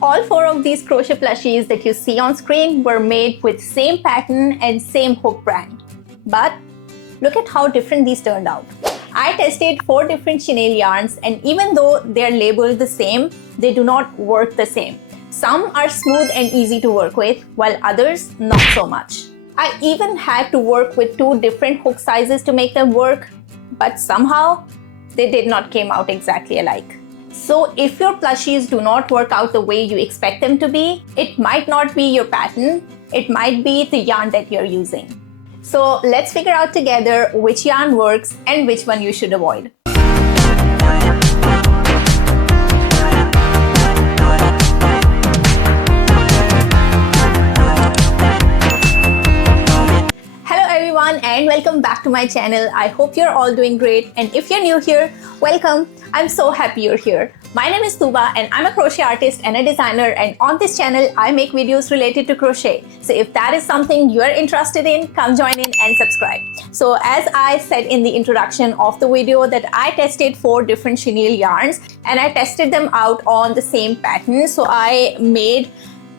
All 4 of these crochet plushies that you see on screen were made with same pattern and same hook brand. But look at how different these turned out. I tested 4 different chenille yarns, and even though they are labeled the same, they do not work the same. Some are smooth and easy to work with, while others not so much. I even had to work with 2 different hook sizes to make them work, but somehow they did not come out exactly alike. So if your plushies do not work out the way you expect them to be, it might not be your pattern, it might be the yarn that you're using. So let's figure out together which yarn works and which one you should avoid. And welcome back to my channel. I hope you're all doing great, and if you're new here, welcome. I'm so happy you're here. My name is Tuba and I'm a crochet artist and a designer, and on this channel I make videos related to crochet. So if that is something you're interested in, come join in and subscribe. So as I said in the introduction of the video, that I tested 4 different chenille yarns and I tested them out on the same pattern. So I made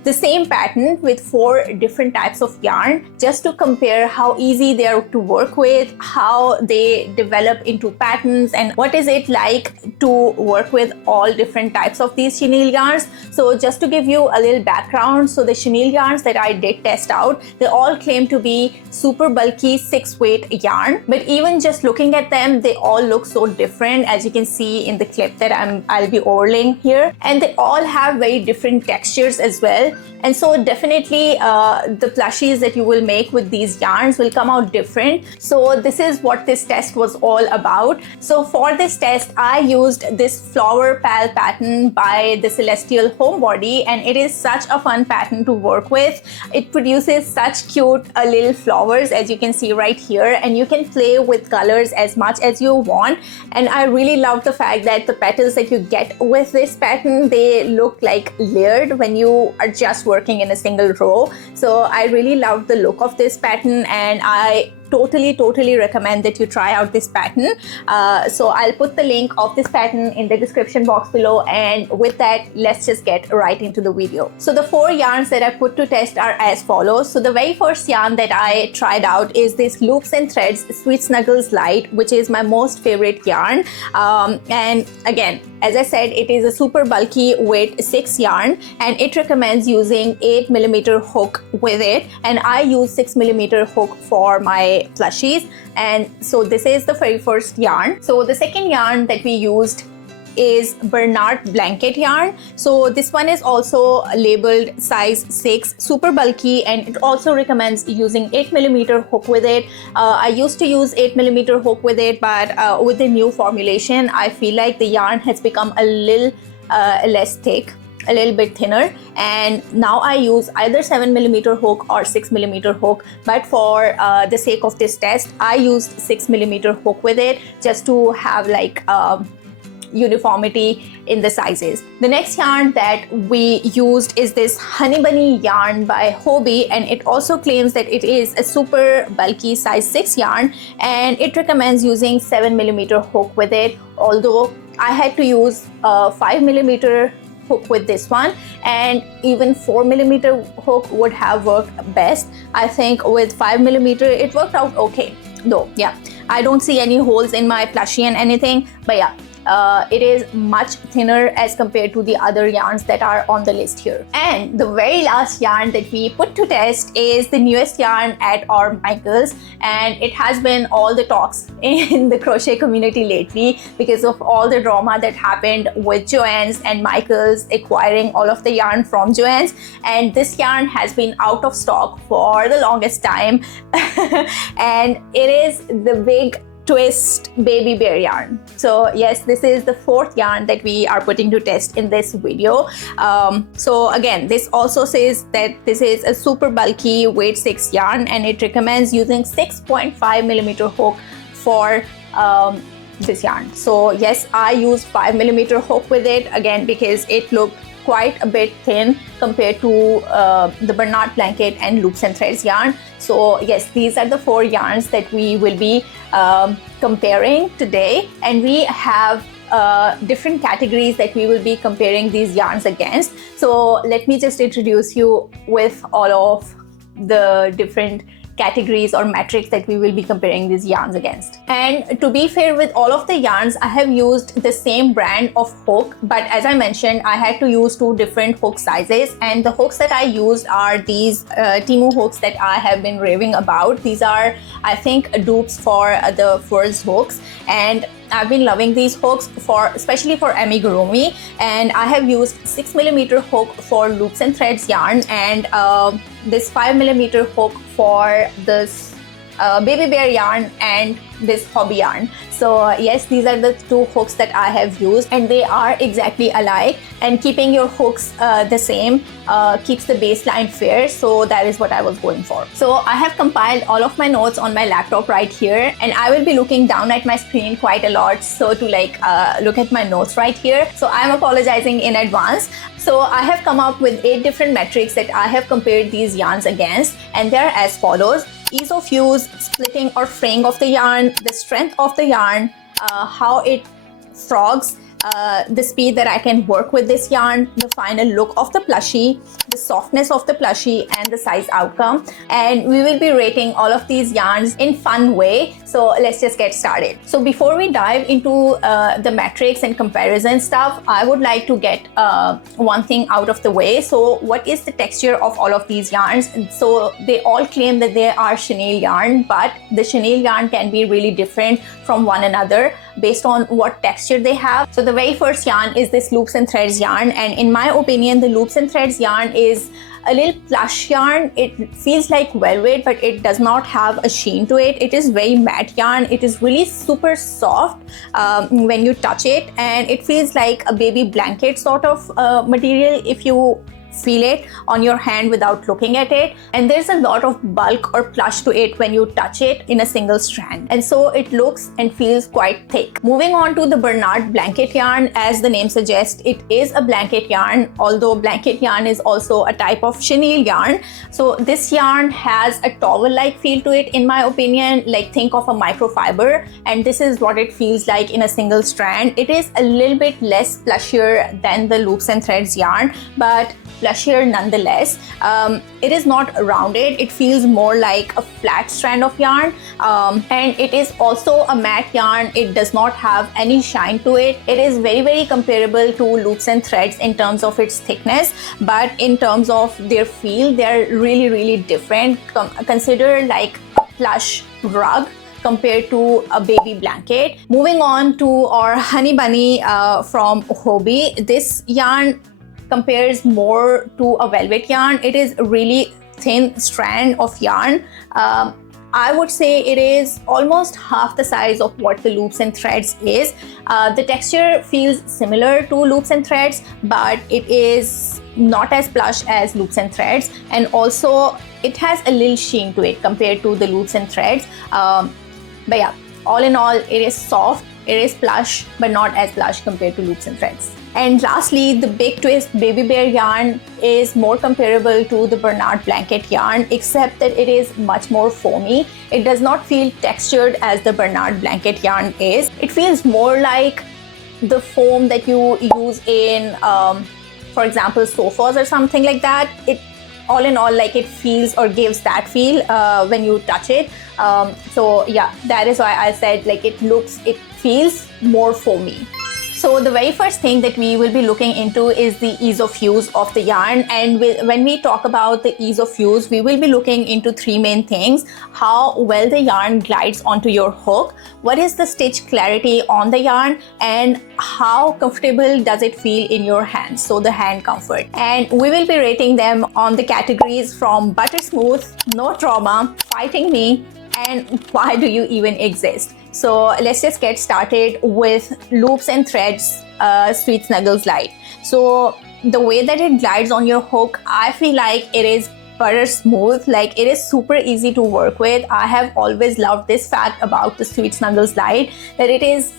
the same pattern with 4 different types of yarn just to compare how easy they are to work with, how they develop into patterns, and what is it like to work with all different types of these chenille yarns. So just to give you a little background, so the chenille yarns that I did test out, they all claim to be super bulky 6-weight yarn, but even just looking at them, they all look so different, as you can see in the clip that I'll be overlaying here, and they all have very different textures as well. And so definitely the plushies that you will make with these yarns will come out different. So this is what this test was all about. So for this test, I used this flower pal pattern by the Celestial Homebody, and it is such a fun pattern to work with. It produces such cute little flowers, as you can see right here, and you can play with colors as much as you want. And I really love the fact that the petals that you get with this pattern, they look like layered when you are just working in a single row. So I really love the look of this pattern, and I totally recommend that you try out this pattern. So I'll put the link of this pattern in the description box below, and with that, let's just get right into the video. So the 4 yarns that I put to test are as follows. So the very first yarn that I tried out is this Loops and Threads Sweet Snuggles Light, which is my most favorite yarn. And again, as I said, it is a super bulky weight 6 yarn, and it recommends using 8mm hook with it, and I use 6mm hook for my plushies. And so this is the very first yarn. So the second yarn that we used is Bernard blanket yarn. So this one is also labeled size 6, super bulky, and it also recommends using 8mm hook with it. I used to use 8mm hook with it, but with the new formulation, I feel like the yarn has become a little less thick, a little bit thinner, and now I use either 7mm hook or 6mm hook, but for the sake of this test, I used 6mm hook with it just to have like uniformity in the sizes. The next yarn that we used is this Honey Bunny yarn by Hobie, and it also claims that it is a super bulky size 6 yarn, and it recommends using 7mm hook with it, although I had to use 5mm hook with this one, and even 4mm hook would have worked best. I think with 5mm it worked out okay though. Yeah, I don't see any holes in my plushie and anything, but yeah, it is much thinner as compared to the other yarns that are on the list here. And the very last yarn that we put to test is the newest yarn at our Michaels, and it has been all the talks in the crochet community lately because of all the drama that happened with Joann's and Michaels acquiring all of the yarn from Joann's, and this yarn has been out of stock for the longest time. And it is the big twist baby bear yarn. So yes, this is the 4th yarn that we are putting to test in this video. So again, this also says that this is a super bulky weight 6 yarn, and it recommends using 6.5mm hook for this yarn. So yes, I used 5mm hook with it, again because it looked quite a bit thin compared to the Bernard blanket and Loops and Threads yarn. So yes, these are the 4 yarns that we will be comparing today, and we have different categories that we will be comparing these yarns against. So let me just introduce you with all of the different categories or metrics that we will be comparing these yarns against. And to be fair, with all of the yarns, I have used the same brand of hook, but as I mentioned, I had to use 2 different hook sizes, and the hooks that I used are these Temu hooks that I have been raving about. These are, I think, dupes for the first hooks, and I've been loving these hooks especially for amigurumi, and I have used 6mm hook for loops and threads yarn, and this 5mm hook for this baby bear yarn and this hobby yarn. So yes, these are the 2 hooks that I have used, and they are exactly alike, and keeping your hooks the same keeps the baseline fair, so that is what I was going for. So I have compiled all of my notes on my laptop right here, and I will be looking down at my screen quite a lot, so to look at my notes right here, so I'm apologizing in advance. So I have come up with 8 different metrics that I have compared these yarns against, and they're as follows: ease of use, splitting or fraying of the yarn, the strength of the yarn, how it frogs, the speed that I can work with this yarn, the final look of the plushie, the softness of the plushie, and the size outcome. And we will be rating all of these yarns in fun way. So let's just get started. So before we dive into the metrics and comparison stuff, I would like to get one thing out of the way. So what is the texture of all of these yarns? So they all claim that they are chenille yarn, but the chenille yarn can be really different from one another based on what texture they have. So the very first yarn is this loops and threads yarn, and in my opinion, the loops and threads yarn is a little plush yarn. It feels like velvet, but it does not have a sheen to it. It is very matte yarn. It is really super soft when you touch it, and it feels like a baby blanket sort of material if you feel it on your hand without looking at it. And there's a lot of bulk or plush to it when you touch it in a single strand, and so it looks and feels quite thick. Moving on to the Bernard blanket yarn, as the name suggests, it is a blanket yarn, although blanket yarn is also a type of chenille yarn. So this yarn has a towel-like feel to it in my opinion, like think of a microfiber, and this is what it feels like in a single strand. It is a little bit less plushier than the loops and threads yarn, but plushier nonetheless. It is not rounded, it feels more like a flat strand of yarn, and it is also a matte yarn. It does not have any shine to it. It is very comparable to loops and threads in terms of its thickness, but in terms of their feel, they're really different. Consider like a plush rug compared to a baby blanket. Moving on to our honey bunny from Hobby. This yarn compares more to a velvet yarn. It is a really thin strand of yarn. I would say it is almost half the size of what the loops and threads is. The texture feels similar to loops and threads, but it is not as plush as loops and threads, and also it has a little sheen to it compared to the loops and threads. But yeah, all in all, it is soft, it is plush, but not as plush compared to loops and threads. And lastly, the big twist, baby bear yarn is more comparable to the Bernard blanket yarn, except that it is much more foamy. It does not feel textured as the Bernard blanket yarn is. It feels more like the foam that you use in, for example, sofas or something like that. It all in all, like, it feels or gives that feel when you touch it. So yeah, that is why I said like it feels more foamy. So the very first thing that we will be looking into is the ease of use of the yarn, and when we talk about the ease of use, we will be looking into 3 main things: how well the yarn glides onto your hook, what is the stitch clarity on the yarn, and how comfortable does it feel in your hands, so the hand comfort. And we will be rating them on the categories from butter smooth, no trauma, fighting me, and why do you even exist. So let's just get started with loops and threads Sweet Snuggle Glide. So the way that it glides on your hook, I feel like it is butter smooth. Like, it is super easy to work with. I have always loved this fact about the Sweet Snuggle Glide, that it is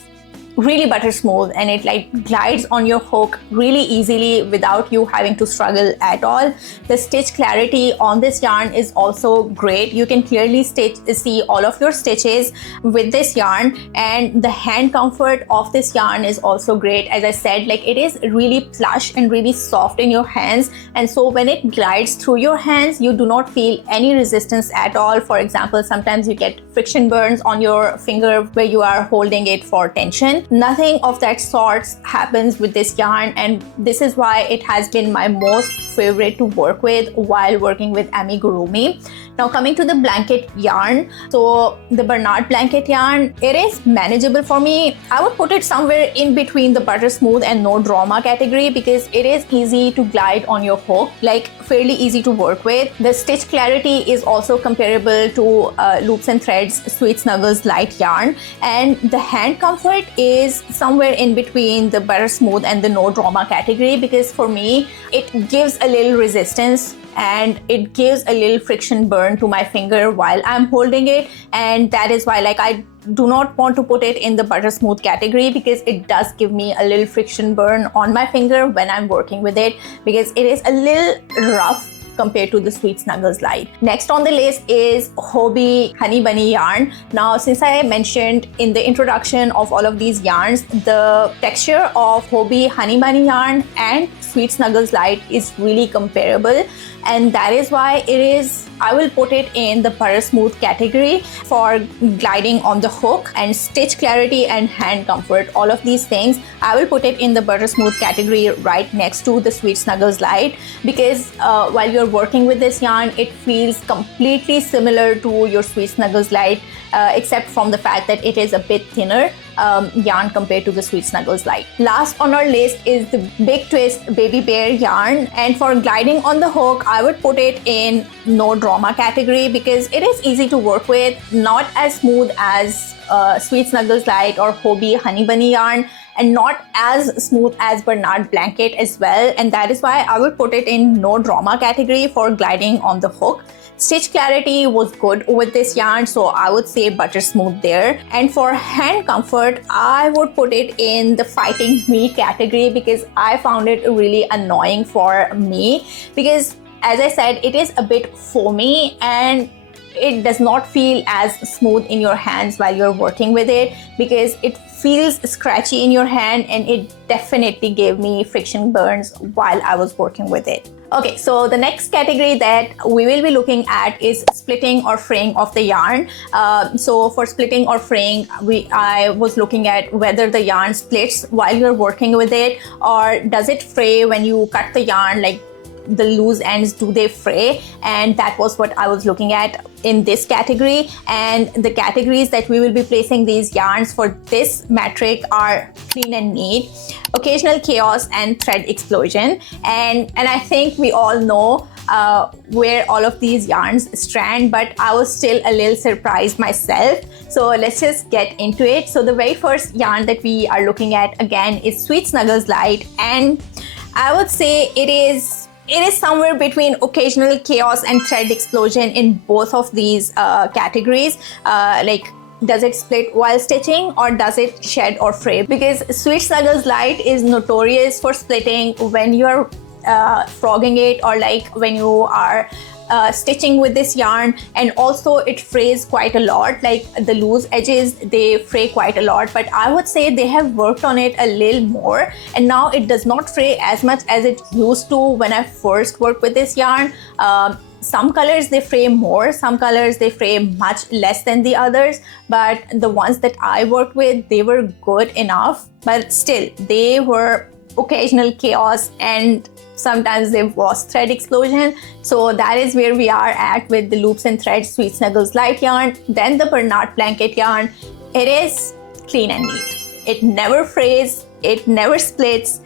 really butter smooth, and it like glides on your hook really easily without you having to struggle at all. The stitch clarity on this yarn is also great. You can clearly see all of your stitches with this yarn, and the hand comfort of this yarn is also great. As I said, like it is really plush and really soft in your hands, and so when it glides through your hands, you do not feel any resistance at all. For example, sometimes you get friction burns on your finger where you are holding it for tension. Nothing of that sort happens with this yarn, and this is why it has been my most favorite to work with while working with amigurumi. Now coming to the blanket yarn, so the Bernard blanket yarn, it is manageable for me. I would put it somewhere in between the butter smooth and no drama category because it is easy to glide on your hook, like fairly easy to work with. The stitch clarity is also comparable to Loops and Threads Sweet Snuggles light yarn, and the hand comfort is somewhere in between the butter smooth and the no drama category because for me it gives a little resistance and it gives a little friction burn to my finger while I'm holding it, and that is why like I do not want to put it in the butter smooth category because it does give me a little friction burn on my finger when I'm working with it because it is a little rough compared to the Sweet Snuggles Light. Next on the list is Hobie Honey Bunny yarn. Now, since I mentioned in the introduction of all of these yarns, the texture of Hobie Honey Bunny yarn and Sweet Snuggles Light is really comparable, and that is why I will put it in the butter smooth category for gliding on the hook and stitch clarity and hand comfort. All of these things, I will put it in the butter smooth category right next to the Sweet Snuggles Light because while you're working with this yarn, it feels completely similar to your Sweet Snuggles Light except from the fact that it is a bit thinner yarn compared to the Sweet Snuggles Light. Last on our list is the Big Twist Baby Bear yarn, and for gliding on the hook, I would put it in no drama category because it is easy to work with, not as smooth as Sweet Snuggles Light or Hobie Honey Bunny yarn, and not as smooth as Bernard blanket as well, and that is why I would put it in no drama category for gliding on the hook. Stitch clarity was good with this yarn, so I would say butter smooth there. And for hand comfort, I would put it in the Fighting Me category because I found it really annoying for me because, as I said, it is a bit foamy and it does not feel as smooth in your hands while you're working with it because it feels scratchy in your hand, and it definitely gave me friction burns while I was working with it. Okay, so the next category that we will be looking at is splitting or fraying of the yarn. So for splitting or fraying, I was looking at whether the yarn splits while you're working with it, or does it fray when you cut the yarn, like the loose ends, do they fray? And that was what I was looking at in this category. And the categories that we will be placing these yarns for this metric are clean and neat, occasional chaos, and thread explosion. And I think we all know where all of these yarns strand, but I was still a little surprised myself. So let's just get into it. So the very first yarn that we are looking at again is Sweet Snuggles Light, and I would say it is somewhere between occasional chaos and thread explosion in both of these categories. Like, does it split while stitching or does it shed or fray? Because Sweet Snuggles Light is notorious for splitting when you're frogging it, or like when you are stitching with this yarn, and also it frays quite a lot. Like the loose edges, they fray quite a lot, but I would say they have worked on it a little more, and now it does not fray as much as it used to when I first worked with this yarn. Some colors they fray more, some colors they fray much less than the others, but the ones that I worked with, they were good enough, but still they were occasional chaos and sometimes there was thread explosion. So that is where we are at with the Loops and Threads Sweet Snuggles Light yarn. Then the Bernard blanket yarn, it is clean and neat. It never frays, it never splits.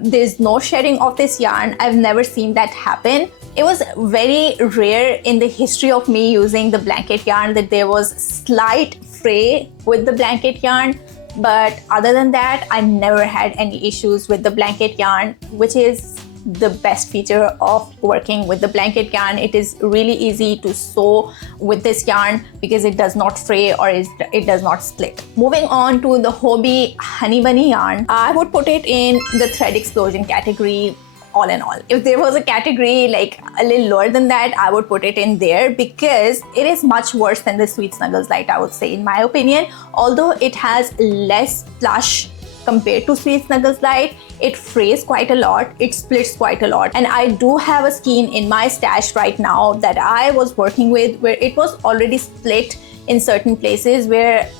There's no shedding of this yarn. I've never seen that happen. It was very rare in the history of me using the blanket yarn that there was slight fray with the blanket yarn. But other than that, I never had any issues with the blanket yarn, which is the best feature of working with the blanket yarn. It is really easy to sew with this yarn because it does not fray or it does not split. Moving on to the Hobby Honey Bunny yarn, I would put it in the thread explosion category. All in all, if there was a category like a little lower than that, I would put it in there because it is much worse than the Sweet Snuggles Light, I would say, in my opinion. Although it has less plush compared to Sweet Snuggles Light, it frays quite a lot, it splits quite a lot. And I do have a skein in my stash right now that I was working with where it was already split in certain places where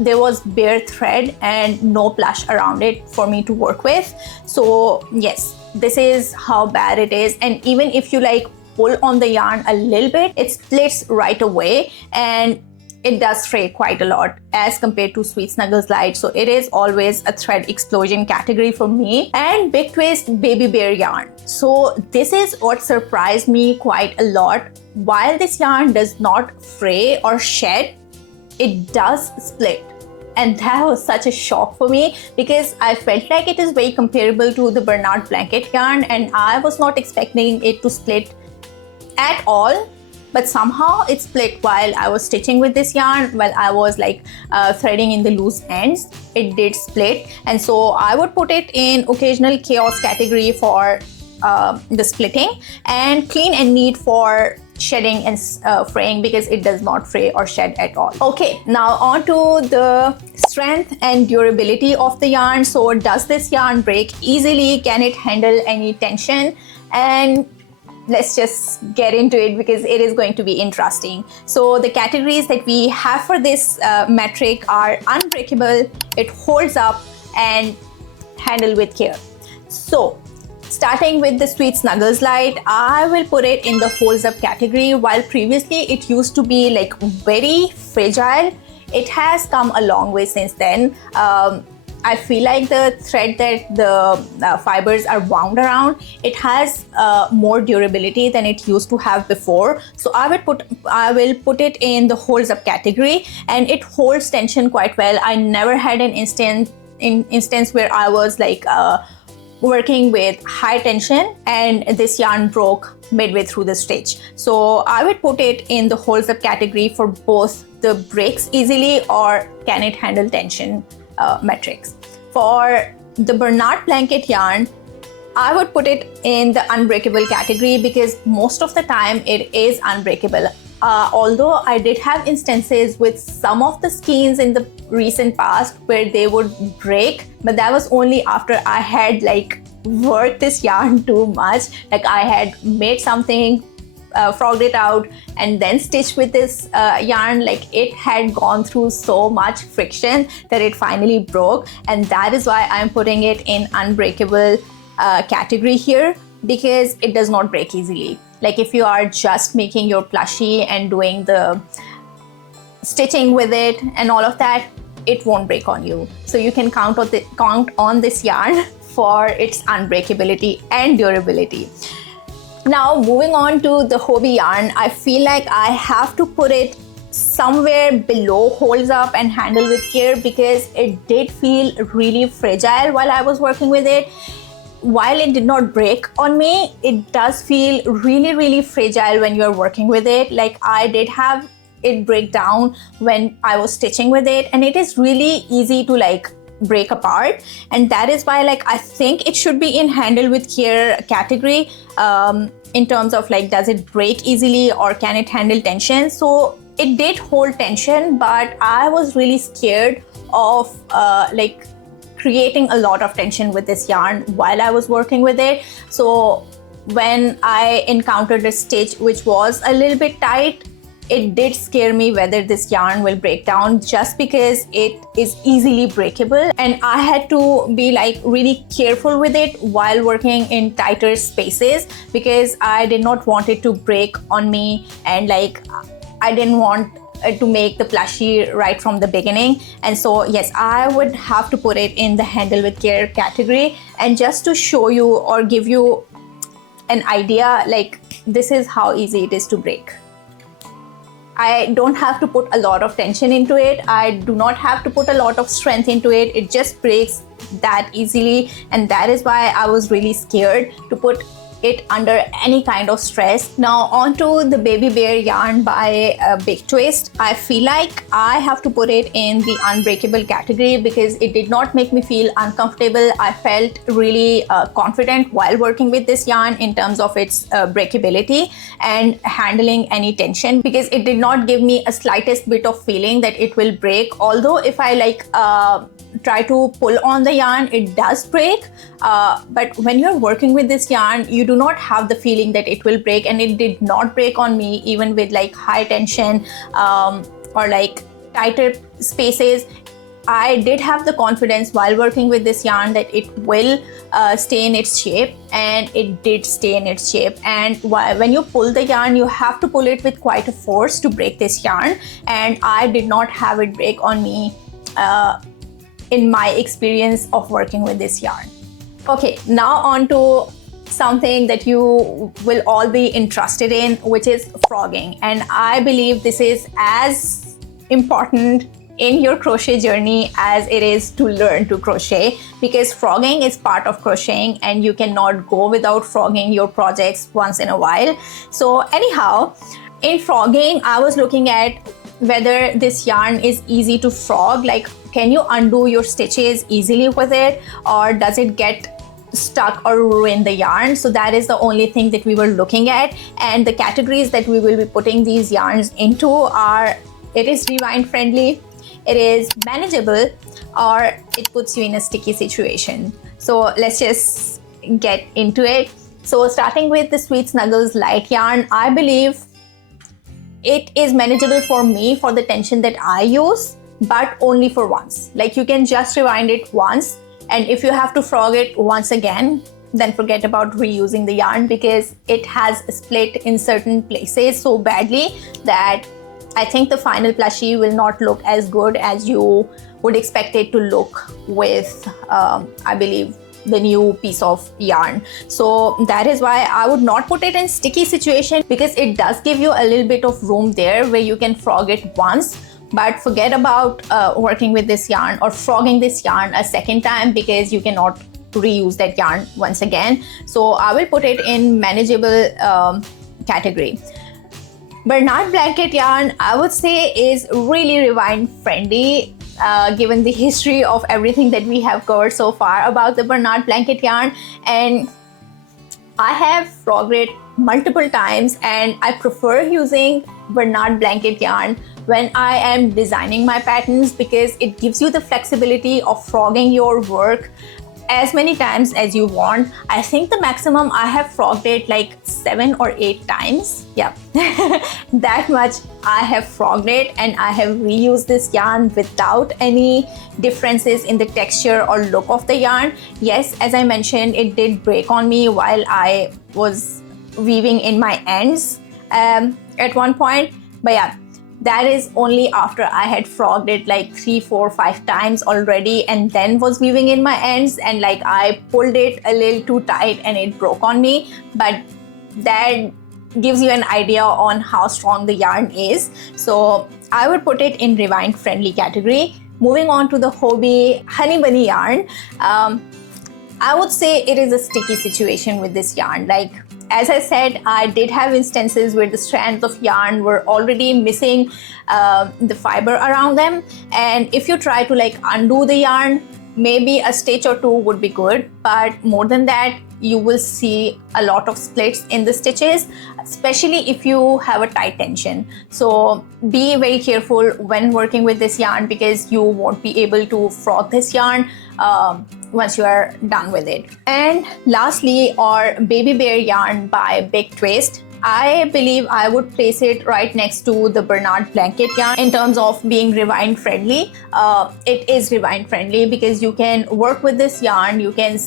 there was bare thread and no plush around it for me to work with. So yes, this is how bad it is. And even if you like pull on the yarn a little bit, it splits right away and it does fray quite a lot as compared to Sweet Snuggles Light. So it is always a thread explosion category for me. And Big Twist Baby Bear yarn. So this is what surprised me quite a lot. While this yarn does not fray or shed, it does split. And that was such a shock for me because I felt like it is very comparable to the Bernard blanket yarn and I was not expecting it to split at all. But somehow it split while I was stitching with this yarn, while I was like threading in the loose ends. It did split, and so I would put it in occasional chaos category for the splitting, and clean and neat for shedding and fraying because it does not fray or shed at all. Okay, now on to the strength and durability of the yarn. So does this yarn break easily? Can it handle any tension? And let's just get into it because it is going to be interesting. So the categories that we have for this metric are unbreakable, it holds up, and handle with care. So starting with the Sweet Snuggles Light, I will put it in the holds up category. While previously it used to be like very fragile, it has come a long way since then. I feel like the thread that the fibers are wound around, it has more durability than it used to have before. So I will put it in the holds up category, and it holds tension quite well. I never had an instance where I was like working with high tension and this yarn broke midway through the stitch. So I would put it in the holds up category for both the breaks easily or can it handle tension metrics. For the Bernard blanket yarn, I would put it in the unbreakable category because most of the time it is unbreakable. Although I did have instances with some of the skeins in the recent past where they would break, but that was only after I had like worked this yarn too much. Like I had made something, frogged it out, and then stitched with this yarn. Like it had gone through so much friction that it finally broke, and that is why I'm putting it in unbreakable category here, because it does not break easily. Like if you are just making your plushie and doing the stitching with it and all of that, it won't break on you. So you can count on this yarn for its unbreakability and durability. Now moving on to the Hobby yarn, I feel like I have to put it somewhere below holds up and handle with care because it did feel really fragile while I was working with it. While it did not break on me, it does feel really fragile when you're working with it. Like I did have it break down when I was stitching with it, and it is really easy to like break apart, and that is why like I think it should be in handle with care category in terms of like does it break easily or can it handle tension. So it did hold tension, but I was really scared of like creating a lot of tension with this yarn while I was working with it. So when I encountered a stitch which was a little bit tight, it did scare me whether this yarn will break down, just because it is easily breakable, and I had to be like really careful with it while working in tighter spaces because I did not want it to break on me, and like I didn't want to make the plushie right from the beginning. And so yes, I would have to put it in the handle with care category. And just to show you or give you an idea, like this is how easy it is to break. I don't have to put a lot of tension into it. I do not have to put a lot of strength into it. It just breaks that easily, and that is why I was really scared to put it under any kind of stress. Now onto the Baby Bear yarn by Big Twist. I feel like I have to put it in the unbreakable category because it did not make me feel uncomfortable. I felt really confident while working with this yarn in terms of its breakability and handling any tension, because it did not give me a slightest bit of feeling that it will break. Although if I try to pull on the yarn, it does break, but when you're working with this yarn, you do not have the feeling that it will break, and it did not break on me even with like high tension or like tighter spaces. I did have the confidence while working with this yarn that it will stay in its shape, and it did stay in its shape. And when you pull the yarn, you have to pull it with quite a force to break this yarn, and I did not have it break on me in my experience of working with this yarn. Okay, now on to something that you will all be interested in, which is frogging. And I believe this is as important in your crochet journey as it is to learn to crochet, because frogging is part of crocheting and you cannot go without frogging your projects once in a while. So anyhow, in frogging, I was looking at whether this yarn is easy to frog, like can you undo your stitches easily with it, or does it get stuck or ruin the yarn? So that is the only thing that we were looking at. And the categories that we will be putting these yarns into are, it is rewind friendly, it is manageable, or it puts you in a sticky situation. So let's just get into it. So starting with the Sweet Snuggles light yarn, I believe it is manageable for me for the tension that I use, but only for once. Like you can just rewind it once, and if you have to frog it once again, then forget about reusing the yarn, because it has split in certain places so badly that I think the final plushie will not look as good as you would expect it to look with, I believe, the new piece of yarn. So that is why I would not put it in sticky situation, because it does give you a little bit of room there where you can frog it once, but forget about working with this yarn or frogging this yarn a second time, because you cannot reuse that yarn once again. So I will put it in manageable category. Bernard blanket yarn, I would say, is really rewind friendly, given the history of everything that we have covered so far about the Bernard blanket yarn. And I have frogged it multiple times, and I prefer using Bernard blanket yarn when I am designing my patterns, because it gives you the flexibility of frogging your work as many times as you want. I think the maximum I have frogged it like 7 or 8 times. Yeah, that much I have frogged it, and I have reused this yarn without any differences in the texture or look of the yarn. Yes, as I mentioned, it did break on me while I was weaving in my ends at one point, but yeah, that is only after I had frogged it like 3, 4, 5 times already, and then was weaving in my ends, and like I pulled it a little too tight and it broke on me. But that gives you an idea on how strong the yarn is. So I would put it in rewind friendly category. Moving on to the Hobie Honey Bunny yarn, I would say it is a sticky situation with this yarn. Like, as I said, I did have instances where the strands of yarn were already missing the fiber around them, and if you try to like undo the yarn, maybe a stitch or two would be good, but more than that, you will see a lot of splits in the stitches, especially if you have a tight tension. So be very careful when working with this yarn, because you won't be able to frog this yarn once you are done with it. And lastly, our Baby Bear yarn by Big Twist. I believe I would place it right next to the Bernard blanket yarn in terms of being rewind friendly. It is rewind friendly because you can work with this yarn, you can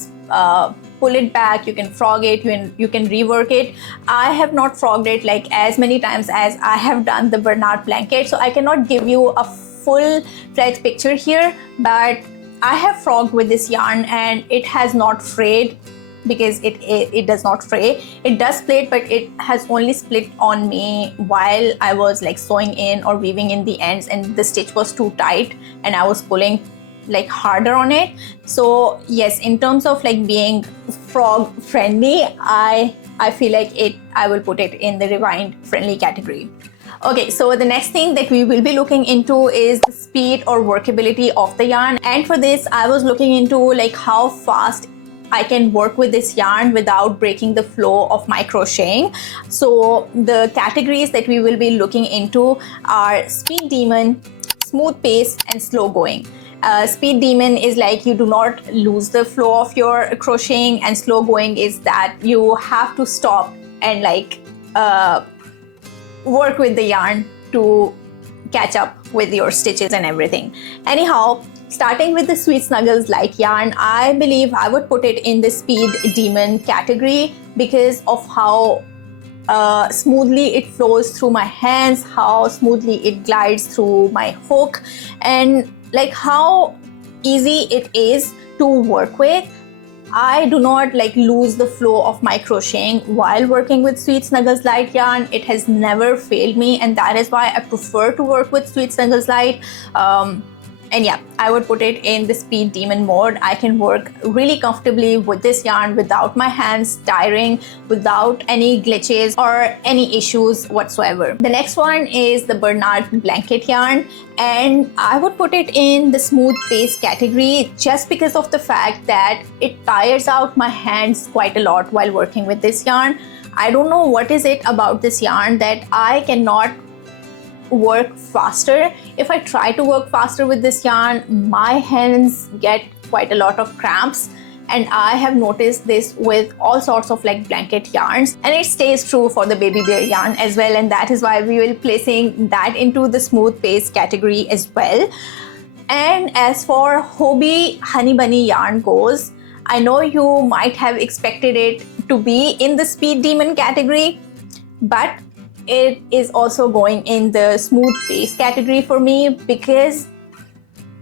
pull it back, you can frog it, you can rework it. I have not frogged it like as many times as I have done the Bernard blanket, so I cannot give you a full-fledged picture here, but I have frogged with this yarn and it has not frayed because it does not fray. It does split, but it has only split on me while I was like sewing in or weaving in the ends, and the stitch was too tight and I was pulling like harder on it. So yes, in terms of like being frog friendly, I feel like I will put it in the rewind friendly category. Okay, so the next thing that we will be looking into is the speed or workability of the yarn, and for this I was looking into like how fast I can work with this yarn without breaking the flow of my crocheting. So the categories that we will be looking into are speed demon, smooth pace, and slow going. Speed demon is like you do not lose the flow of your crocheting, and slow going is that you have to stop and like work with the yarn to catch up with your stitches and everything. Anyhow, starting with the Sweet Snuggles light yarn, I believe I would put it in the speed demon category because of how smoothly it flows through my hands, how smoothly it glides through my hook, and like how easy it is to work with. I do not like lose the flow of my crocheting while working with Sweet Snuggles light yarn. It has never failed me, and that is why I prefer to work with Sweet Snuggles light. And yeah, I would put it in the speed demon mode. I can work really comfortably with this yarn without my hands tiring, without any glitches or any issues whatsoever. The next one is the Bernard blanket yarn, and I would put it in the smooth pace category just because of the fact that it tires out my hands quite a lot while working with this yarn. I don't know what is it about this yarn that I cannot work faster. If I try to work faster with this yarn, my hands get quite a lot of cramps, and I have noticed this with all sorts of like blanket yarns, and it stays true for the baby bear yarn as well, and that is why we will be placing that into the smooth pace category as well. And as for Hobie Honey Bunny yarn goes, I know you might have expected it to be in the speed demon category, but it is also going in the smooth pace category for me because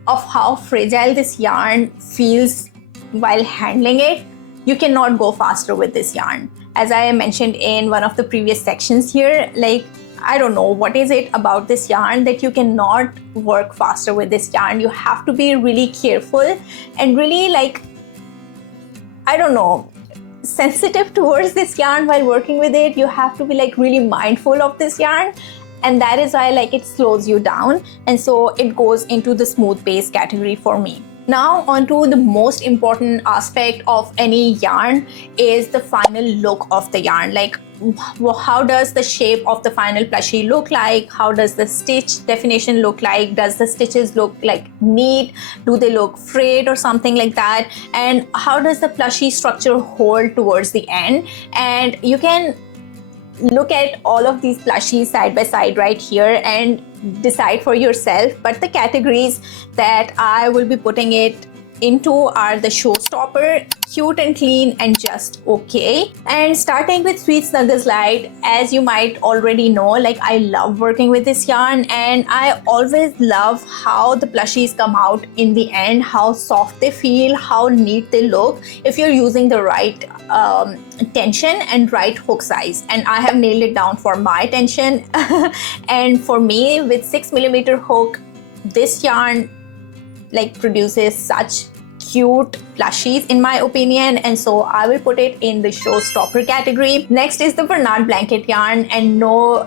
of how fragile this yarn feels while handling it. You cannot go faster with this yarn. As I mentioned in one of the previous sections here, like I don't know what is it about this yarn that you cannot work faster with this yarn. You have to be really careful and really like, I don't know, sensitive towards this yarn while working with it. You have to be like really mindful of this yarn, and that is why like it slows you down, and so it goes into the smooth pace category for me. Now onto the most important aspect of any yarn is the final look of the yarn. Like how does the shape of the final plushie look like? How does the stitch definition look like? Does the stitches look like neat? Do they look frayed or something like that? And how does the plushie structure hold towards the end? And you can look at all of these plushies side by side right here and decide for yourself, but the categories that I will be putting it into are the showstopper, cute and clean, and just okay. And starting with Sweet Snuggles Light, as you might already know, like I love working with this yarn, and I always love how the plushies come out in the end, how soft they feel, how neat they look if you're using the right tension and right hook size. And I have nailed it down for my tension and for me with 6mm hook, this yarn like produces such cute plushies in my opinion, and so I will put it in the showstopper category. Next is the Bernard blanket yarn, and no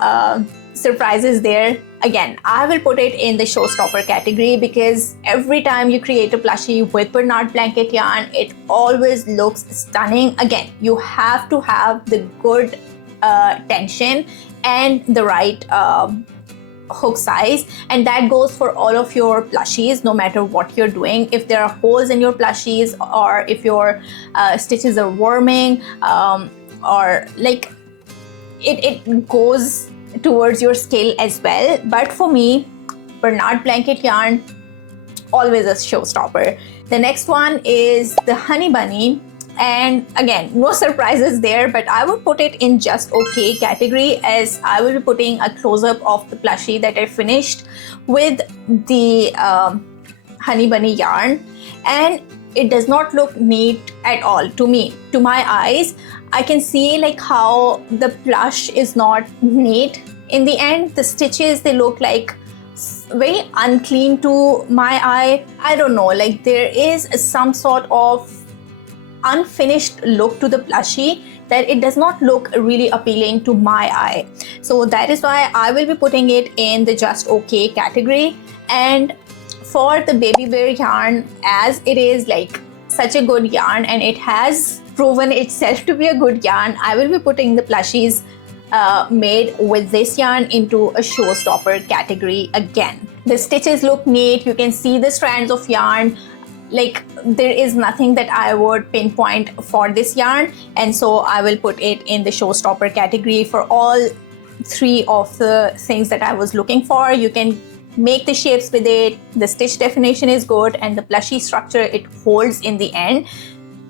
surprises there. Again, I will put it in the showstopper category because every time you create a plushie with Bernard blanket yarn, it always looks stunning. Again, you have to have the good tension and the right hook size, and that goes for all of your plushies no matter what you're doing. If there are holes in your plushies, or if your stitches are warming, or like it goes towards your scale as well. But for me, Bernard blanket yarn always a showstopper. The next one is the Honey Bunny, and again, no surprises there, but I would put it in just okay category, as I will be putting a close-up of the plushie that I finished with the Honey Bunny yarn. And it does not look neat at all to me. To my eyes, I can see like how the plush is not neat in the end. The stitches, they look like very unclean to my eye. I don't know, like there is some sort of unfinished look to the plushie that it does not look really appealing to my eye. So that is why I will be putting it in the just okay category. And for the baby bear yarn, as it is like such a good yarn and it has proven itself to be a good yarn, I will be putting the plushies made with this yarn into a showstopper category again. The stitches look neat, you can see the strands of yarn. Like there is nothing that I would pinpoint for this yarn, and so I will put it in the showstopper category for all three of the things that I was looking for. You can make the shapes with it, the stitch definition is good, and the plushie structure, it holds in the end.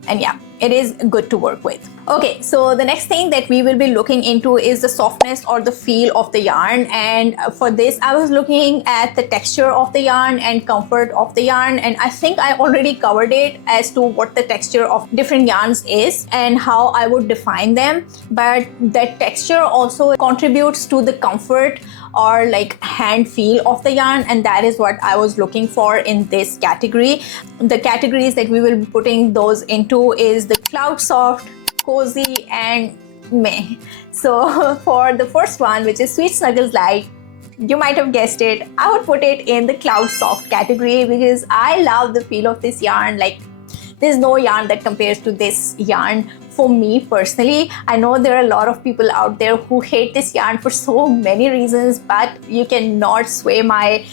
And yeah, it is good to work with. Okay, so the next thing that we will be looking into is the softness or the feel of the yarn. And for this, I was looking at the texture of the yarn and comfort of the yarn. And I think I already covered it as to what the texture of different yarns is and how I would define them. But that texture also contributes to the comfort or like hand feel of the yarn, and that is what I was looking for in this category. The categories that we will be putting those into is the cloud soft, cozy, and meh. So for the first one, which is Sweet Snuggles Light, you might have guessed it, I would put it in the cloud soft category because I love the feel of this yarn. Like there's no yarn that compares to this yarn for me personally. I know there are a lot of people out there who hate this yarn for so many reasons, but you cannot sway my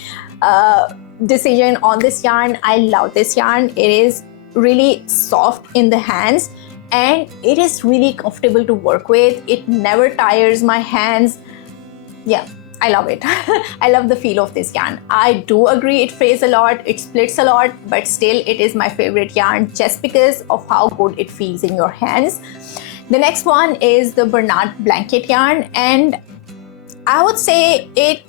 decision on this yarn. I love this yarn. It is really soft in the hands and it is really comfortable to work with. It never tires my hands. Yeah, I love it. I love the feel of this yarn. I do agree it frays a lot, it splits a lot, but still it is my favorite yarn just because of how good it feels in your hands. The next one is the Bernard blanket yarn, and I would say it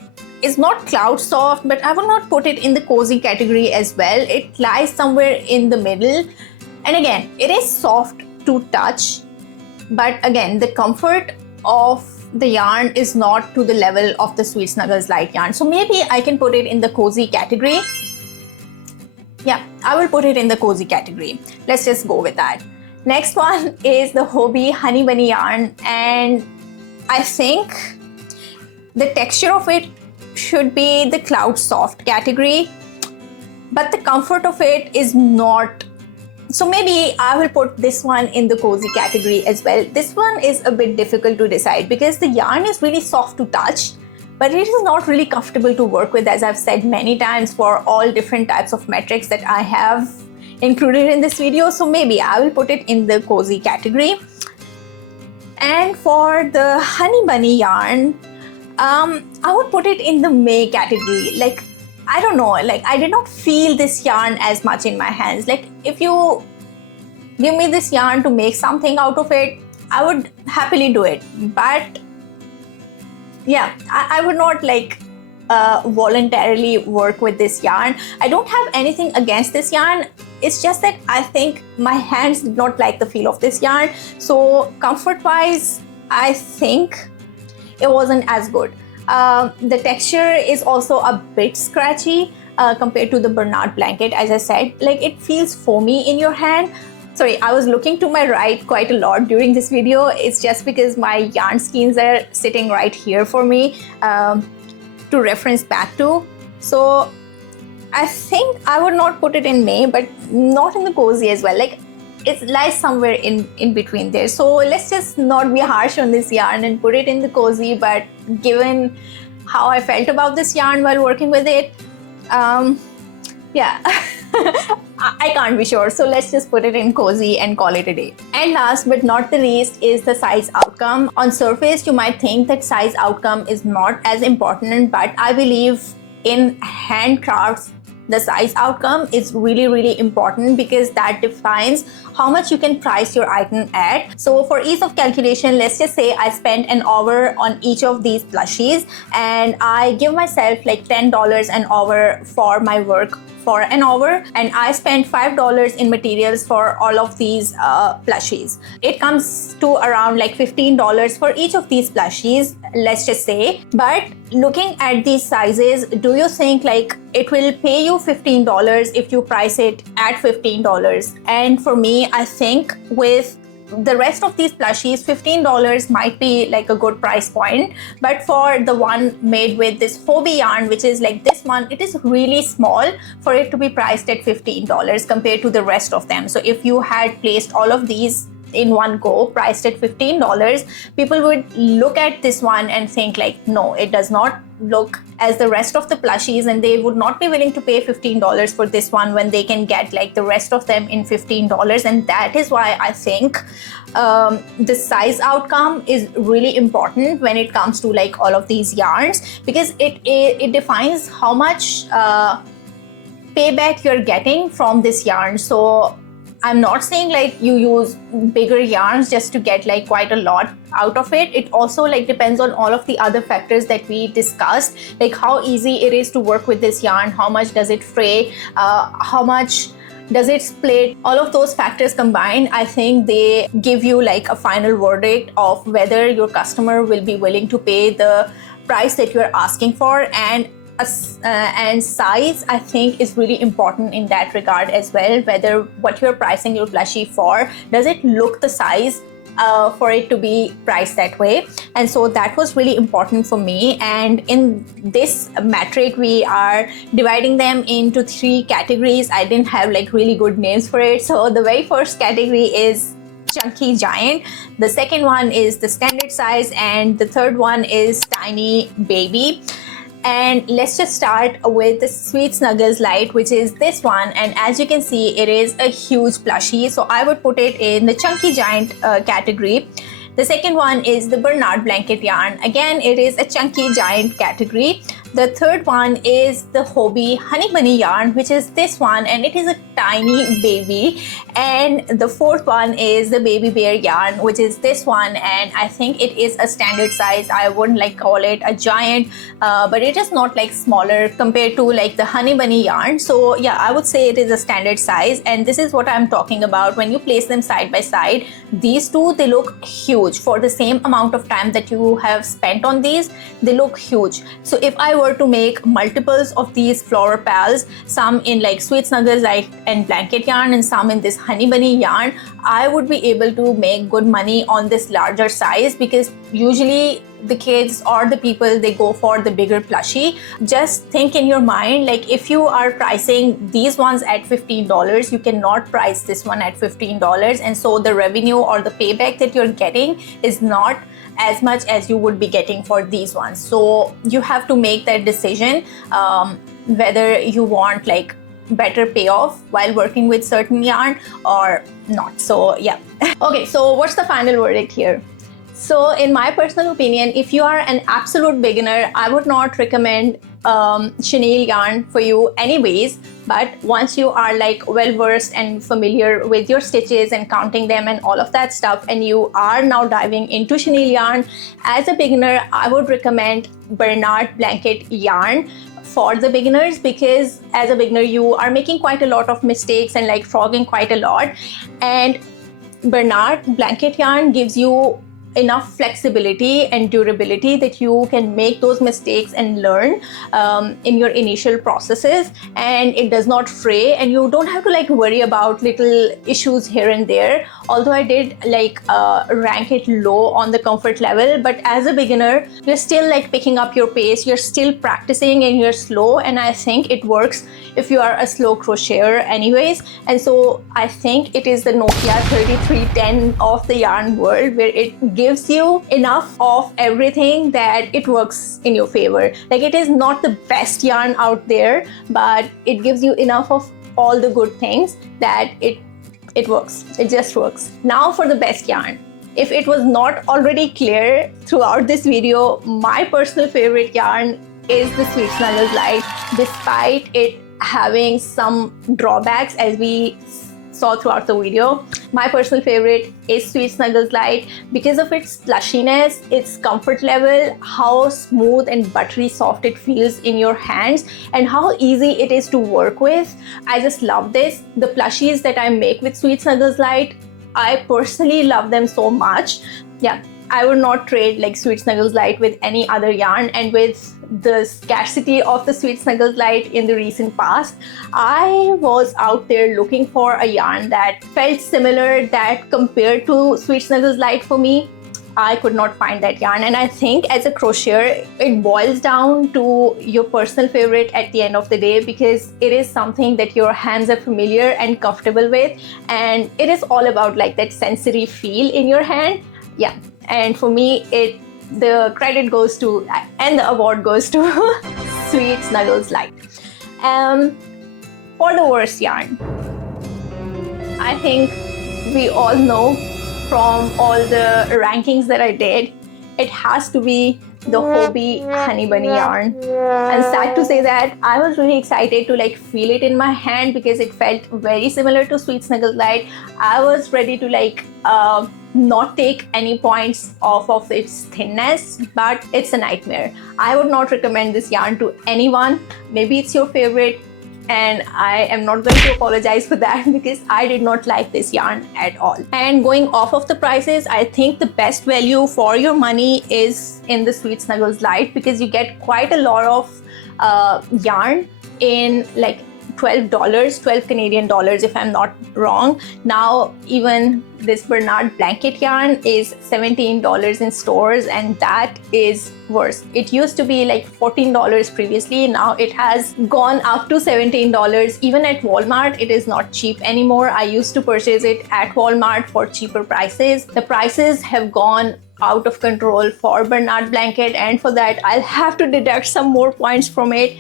is not cloud soft, but I would not put it in the cozy category as well. It lies somewhere in the middle. And again, it is soft to touch, but again, the comfort of the yarn is not to the level of the Sweet Snuggles Light yarn. So maybe I can put it in the cozy category. Yeah, I will put it in the cozy category. Let's just go with that. Next one is the Hobie Honey Bunny yarn, and I think the texture of it should be the cloud soft category, but the comfort of it is not. So maybe I will put this one in the cozy category as well. This one is a bit difficult to decide because the yarn is really soft to touch, but it is not really comfortable to work with, as I've said many times for all different types of metrics that I have included in this video. So maybe I will put it in the cozy category. And for the Honey Bunny yarn, I would put it in the May category. Like, I don't know, like I did not feel this yarn as much in my hands. Like if you give me this yarn to make something out of it, I would happily do it. But yeah, I would not like voluntarily work with this yarn. I don't have anything against this yarn. It's just that I think my hands did not like the feel of this yarn. So comfort wise, I think it wasn't as good. The texture is also a bit scratchy compared to the Bernard blanket. As I said, like it feels foamy in your hand. Sorry, I was looking to my right quite a lot during this video. It's just because my yarn skeins are sitting right here for me to reference back to. So I think I would not put it in May, but not in the cozy as well. Like it lies somewhere in between there. So let's just not be harsh on this yarn and put it in the cozy. But given how I felt about this yarn while working with it, yeah, I can't be sure. So let's just put it in cozy and call it a day. And last but not the least is the size outcome. On surface, you might think that size outcome is not as important, but I believe in handcrafts, the size outcome is really important because that defines how much you can price your item at. So for ease of calculation, let's just say I spent an hour on each of these plushies and I give myself like $10 an hour for my work for an hour, and I spent $5 in materials for all of these plushies. It comes to around like $15 for each of these plushies, let's just say. But looking at these sizes, do you think like it will pay you $15 if you price it at $15? And for me, I think with the rest of these plushies, $15 might be like a good price point. But for the one made with this Hobie yarn, which is like this one, it is really small for it to be priced at $15 compared to the rest of them. So if you had placed all of these in one go, priced at $15, people would look at this one and think like, no, it does not look as the rest of the plushies, and they would not be willing to pay $15 for this one when they can get like the rest of them in $15. And that is why I think the size outcome is really important when it comes to like all of these yarns, because it defines how much payback you're getting from this yarn. So I'm not saying like you use bigger yarns just to get like quite a lot out of it. It also like depends on all of the other factors that we discussed, like how easy it is to work with this yarn, how much does it fray, how much does it split. All of those factors combined, I think they give you like a final verdict of whether your customer will be willing to pay the price that you're asking for. And size, I think, is really important in that regard as well. Whether what you're pricing your plushie for, does it look the size for it to be priced that way? And so that was really important for me. And in this metric, we are dividing them into 3 categories. I didn't have like really good names for it. So the very first category is chunky giant, the second one is the standard size, and the third one is tiny baby. And let's just start with the Sweet Snuggles Light, which is this one. And as you can see, it is a huge plushie. So I would put it in the chunky giant category. The second one is the Bernard blanket yarn. Again, it is a chunky giant category. The third one is the Hobie Honey Bunny yarn, which is this one, and it is a tiny baby. And the fourth one is the Baby Bear yarn, which is this one, and I think it is a standard size. I wouldn't like call it a giant, but it is not like smaller compared to like the Honey Bunny yarn. So yeah, I would say it is a standard size, and this is what I'm talking about. When you place them side by side, these two, they look huge. For the same amount of time that you have spent on these, they look huge. So if I were to make multiples of these flower pals, some in like Sweet Snuggles Light and blanket yarn and some in this Honey Bunny yarn, I would be able to make good money on this larger size, because usually the kids or the people, they go for the bigger plushie. Just think in your mind, like if you are pricing these ones at $15, you cannot price this one at $15, and so the revenue or the payback that you're getting is not as much as you would be getting for these ones. So you have to make that decision whether you want like better payoff while working with certain yarn or not. So yeah. Okay, so what's the final verdict here? So in my personal opinion, if you are an absolute beginner, I would not recommend chenille yarn for you anyways. But once you are like well versed and familiar with your stitches and counting them and all of that stuff, and you are now diving into chenille yarn, as a beginner, I would recommend Bernard blanket yarn for the beginners, because as a beginner you are making quite a lot of mistakes and like frogging quite a lot, and Bernard blanket yarn gives you enough flexibility and durability that you can make those mistakes and learn in your initial processes, and it does not fray, and you don't have to like worry about little issues here and there. Although I did like rank it low on the comfort level, but as a beginner you're still like picking up your pace, you're still practicing and you're slow, and I think it works if you are a slow crocheter anyways. And so I think it is the Nokia 3310 of the yarn world, where it gives you enough of everything that it works in your favor. Like it is not the best yarn out there, but it gives you enough of all the good things that it works. It just works. Now for the best yarn. If it was not already clear throughout this video, my personal favorite yarn is the Sweet Snuggles Light, despite it having some drawbacks, as we saw throughout the video. My personal favorite is Sweet Snuggles Light because of its plushiness, its comfort level, how smooth and buttery soft it feels in your hands, and how easy it is to work with. I just love this. The plushies that I make with Sweet Snuggles Light, I personally love them so much. Yeah, I would not trade like Sweet Snuggles Light with any other yarn, and with the scarcity of the Sweet Snuggles Light in the recent past, I was out there looking for a yarn that felt similar, that compared to Sweet Snuggles Light for me. I could not find that yarn, and I think as a crocheter it boils down to your personal favorite at the end of the day, because it is something that your hands are familiar and comfortable with, and it is all about like that sensory feel in your hand. Yeah, and for me the credit goes to and the award goes to Sweet Snuggles Light. For the worst yarn, I think we all know from all the rankings that I did, it has to be the Hobie Honey Bunny yarn. And sad to say that I was really excited to like feel it in my hand because it felt very similar to Sweet Snuggles Light. I was ready to like not take any points off of its thinness, but it's a nightmare. I would not recommend this yarn to anyone. Maybe it's your favorite, and I am not going to apologize for that because I did not like this yarn at all. And going off of the prices, I think the best value for your money is in the Sweet Snuggles Light, because you get quite a lot of yarn in like $12 Canadian dollars if I'm not wrong. Now even this Bernard blanket yarn is $17 in stores, and that is worse. It used to be like $14 previously. Now it has gone up to $17. Even at Walmart it is not cheap anymore. I used to purchase it at Walmart for cheaper prices. The prices have gone out of control for Bernard blanket, and for that I'll have to deduct some more points from it.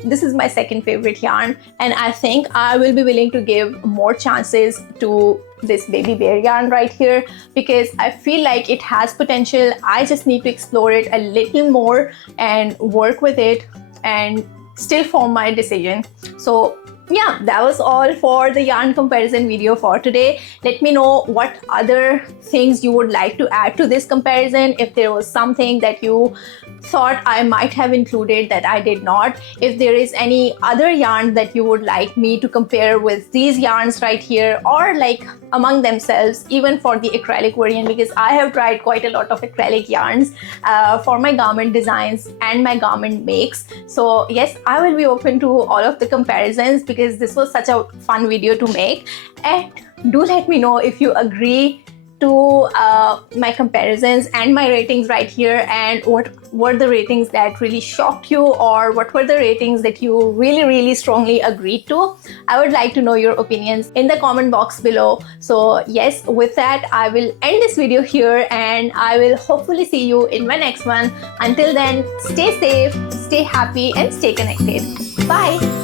This is my second favorite yarn, and I think I will be willing to give more chances to this baby bear yarn right here, because I feel like it has potential. I just need to explore it a little more and work with it and still form my decision. So yeah, that was all for the yarn comparison video for today. Let me know what other things you would like to add to this comparison. If there was something that you thought I might have included that I did not. If there is any other yarn that you would like me to compare with these yarns right here, or like among themselves, even for the acrylic variant, because I have tried quite a lot of acrylic yarns for my garment designs and my garment makes. So yes, I will be open to all of the comparisons because this was such a fun video to make. And do let me know if you agree to my comparisons and my ratings right here, and what were the ratings that really shocked you, or what were the ratings that you really strongly agreed to. I would like to know your opinions in the comment box below. So yes, with that I will end this video here, and I will hopefully see you in my next one. Until then, stay safe, stay happy, and stay connected. Bye.